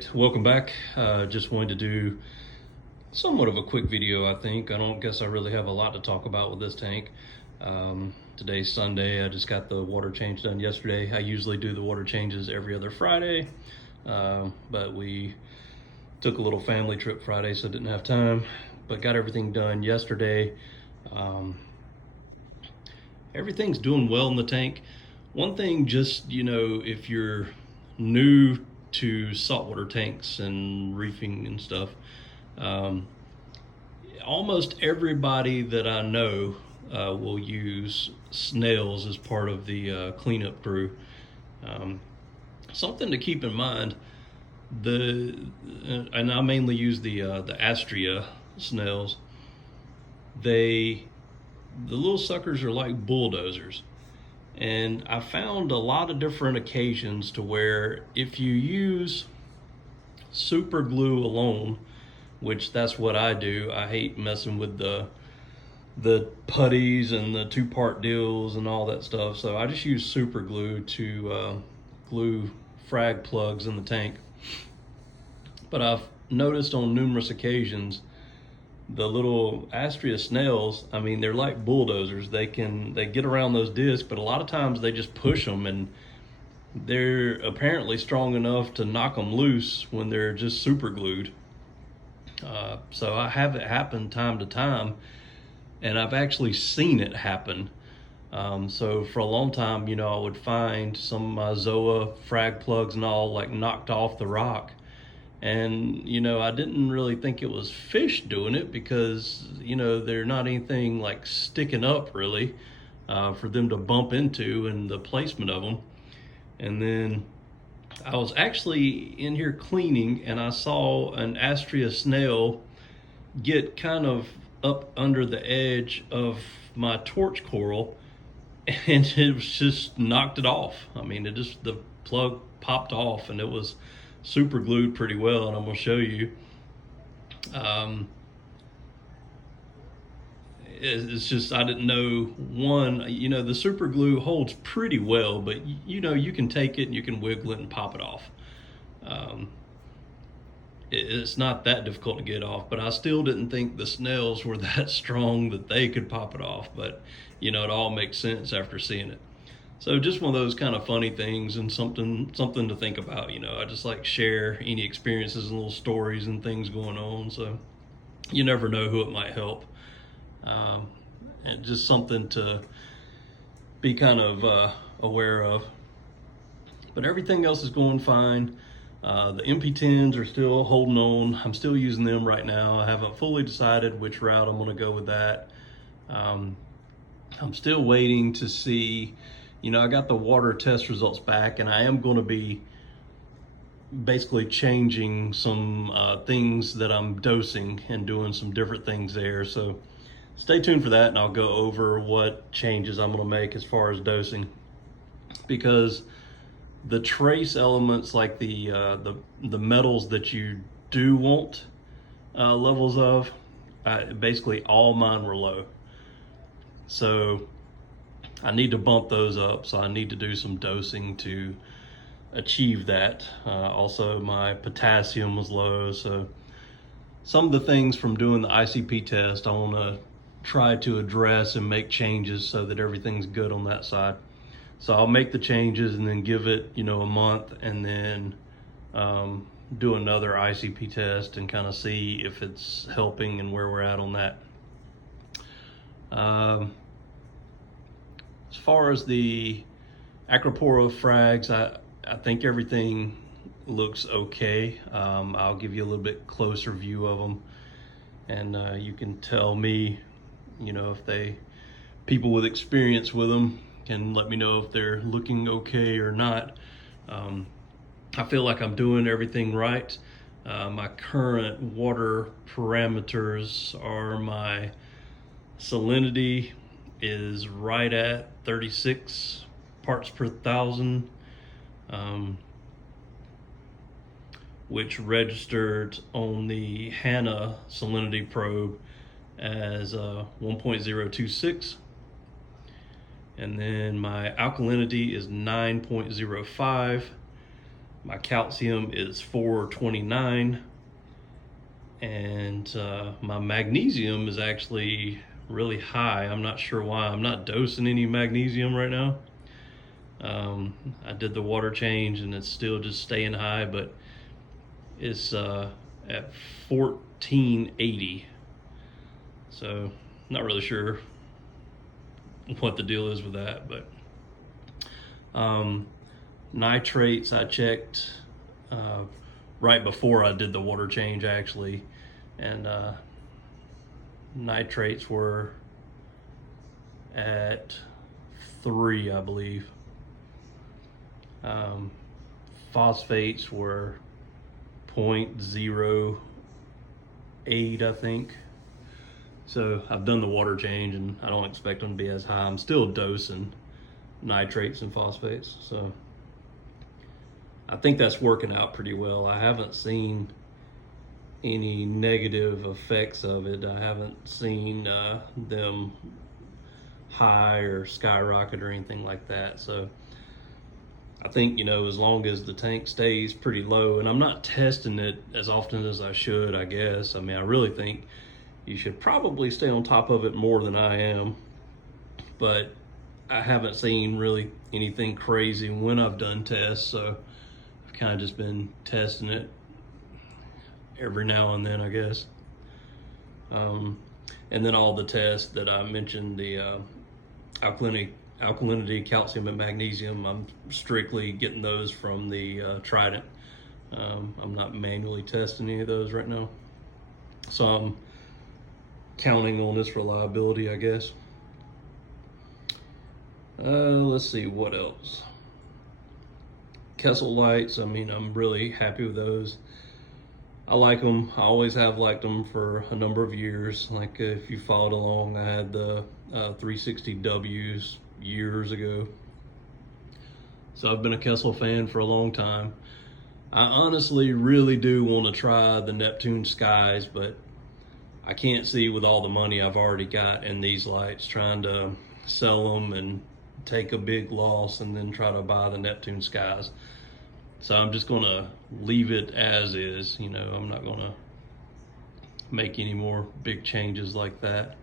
Alright, welcome back. Just wanted to do somewhat of a quick video. I don't guess I really have a lot to talk about with this tank. Today's Sunday. I just got the water change done yesterday. I usually do the water changes every other Friday, but we took a little family trip Friday, so didn't have time, but got everything done yesterday. Everything's doing well in the tank. One thing, just, if you're new to saltwater tanks and reefing and stuff, almost everybody that I know will use snails as part of the cleanup crew. Something to keep in mind, and I mainly use the Astrea snails. The little suckers are like bulldozers. And I found a lot of different occasions to where if you use super glue alone, which that's what I do. I hate messing with the putties and the two-part deals and all that stuff. So I just use super glue to glue frag plugs in the tank. But I've noticed on numerous occasions, the little Astrea snails, I mean, they're like bulldozers. They get around those discs, but a lot of times they just push them, and they're apparently strong enough to knock them loose when they're just super glued. So I have it happen time to time, and I've actually seen it happen. So for a long time, I would find some of my Zoa frag plugs and all like knocked off the rock. And, I didn't really think it was fish doing it because, they're not anything like sticking up really for them to bump into and the placement of them. And then I was actually in here cleaning and I saw an Astrea snail get kind of up under the edge of my torch coral, and it was just knocked it off. I mean, the plug popped off, and it was super glued pretty well, and I'm going to show you. It's just, I didn't know, one, the super glue holds pretty well, but you can take it and you can wiggle it and pop it off. It's not that difficult to get off, but I still didn't think the snails were that strong that they could pop it off. But it all makes sense after seeing it. So just one of those kind of funny things and something to think about. I just like share any experiences and little stories and things going on. So you never know who it might help. And just something to be kind of aware of. But everything else is going fine. The MP10s are still holding on. I'm still using them right now. I haven't fully decided which route I'm going to go with that. I'm still waiting to see. I got the water test results back, and I am going to be basically changing some things that I'm dosing and doing some different things there. So stay tuned for that, and I'll go over what changes I'm going to make as far as dosing. Because the trace elements, like the metals that you do want levels of, basically all mine were low. So I need to bump those up, so I need to do some dosing to achieve that. Also, my potassium was low, so some of the things from doing the ICP test, I want to try to address and make changes so that everything's good on that side. So I'll make the changes and then give it, a month, and then do another ICP test and kind of see if it's helping and where we're at on that. As far as the Acropora frags, I think everything looks okay. I'll give you a little bit closer view of them, and you can tell me, if people with experience with them can let me know if they're looking okay or not. I feel like I'm doing everything right. My current water parameters are, my salinity is right at 36 parts per thousand, which registered on the HANA salinity probe as 1.026. And then my alkalinity is 9.05. My calcium is 429, and my magnesium is actually really high. I'm not sure why. I'm not dosing any magnesium right now. I did the water change and it's still just staying high, but it's at 1480. So not really sure what the deal is with that, but nitrates I checked right before I did the water change actually, and nitrates were at 3, I believe. Phosphates were 0.08, I think. So I've done the water change and I don't expect them to be as high. I'm still dosing nitrates and phosphates, so I think that's working out pretty well. I haven't seen any negative effects of it. I haven't seen them high or skyrocket or anything like that. So I think, you know, as long as the tank stays pretty low, and I'm not testing it as often as I should, I guess. I mean, I really think you should probably stay on top of it more than I am, but I haven't seen really anything crazy when I've done tests, so I've kind of just been testing it every now and then, I guess. And then all the tests that I mentioned, the alkalinity, calcium, and magnesium, I'm strictly getting those from the Trident. I'm not manually testing any of those right now, so I'm counting on its reliability, I guess. Let's see what else. Kessel lights, I mean, I'm really happy with those. I like them. I always have liked them for a number of years. Like if you followed along, I had the 360Ws years ago. So I've been a Kessel fan for a long time. I honestly really do want to try the Neptune Skies, but I can't see with all the money I've already got in these lights trying to sell them and take a big loss and then try to buy the Neptune Skies. So I'm just gonna leave it as is. You know, I'm not gonna make any more big changes like that.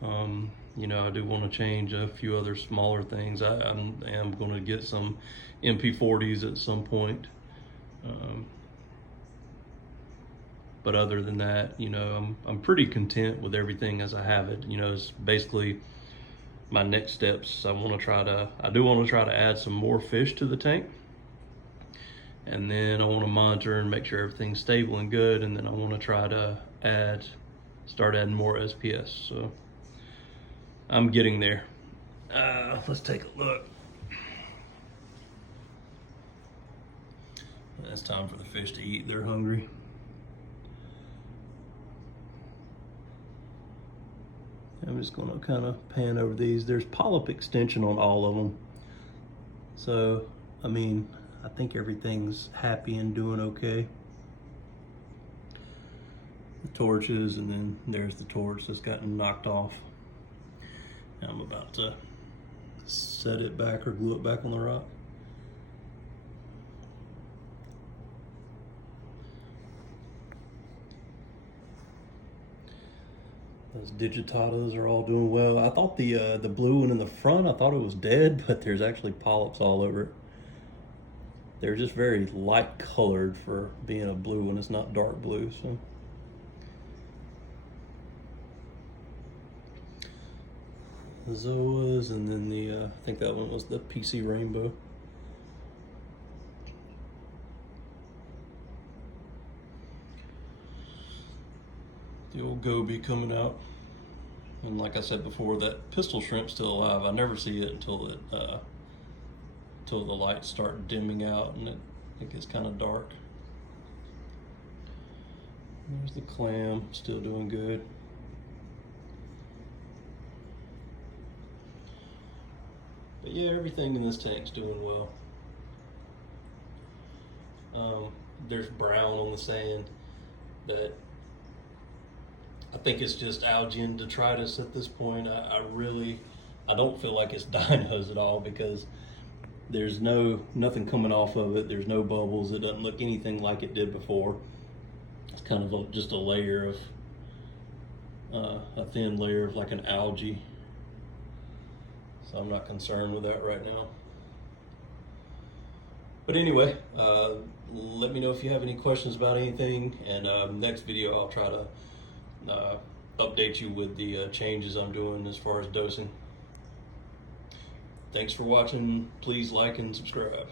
You know, I do want to change a few other smaller things. I am going to get some MP40s at some point. But other than that, you know, I'm pretty content with everything as I have it. You know, it's basically my next steps. I do want to try to add some more fish to the tank. And then I want to monitor and make sure everything's stable and good. And then I want to try to start adding more SPS. So I'm getting there. Let's take a look. It's time for the fish to eat. They're hungry. I'm just going to kind of pan over these. There's polyp extension on all of them. So, I mean, I think everything's happy and doing okay. The torches, and then there's the torch that's gotten knocked off. Now I'm about to set it back or glue it back on the rock. Those digitatas are all doing well. I thought the blue one in the front, I thought it was dead, but there's actually polyps all over it. They're just very light colored for being a blue one. It's not dark blue, so. The Zoas, and then the, I think that one was the PC Rainbow. The old goby coming out. And like I said before, that pistol shrimp's still alive. I never see it until the lights start dimming out and it gets kind of dark. There's the clam, still doing good. But yeah, everything in this tank's doing well. There's brown on the sand that I think it's just algae and detritus at this point. I don't feel like it's dinos at all, because There's nothing coming off of it. There's no bubbles. It doesn't look anything like it did before. It's kind of just a layer of a thin layer of like an algae. So I'm not concerned with that right now. But anyway, let me know if you have any questions about anything, and next video I'll try to update you with the changes I'm doing as far as dosing. Thanks for watching. Please like and subscribe.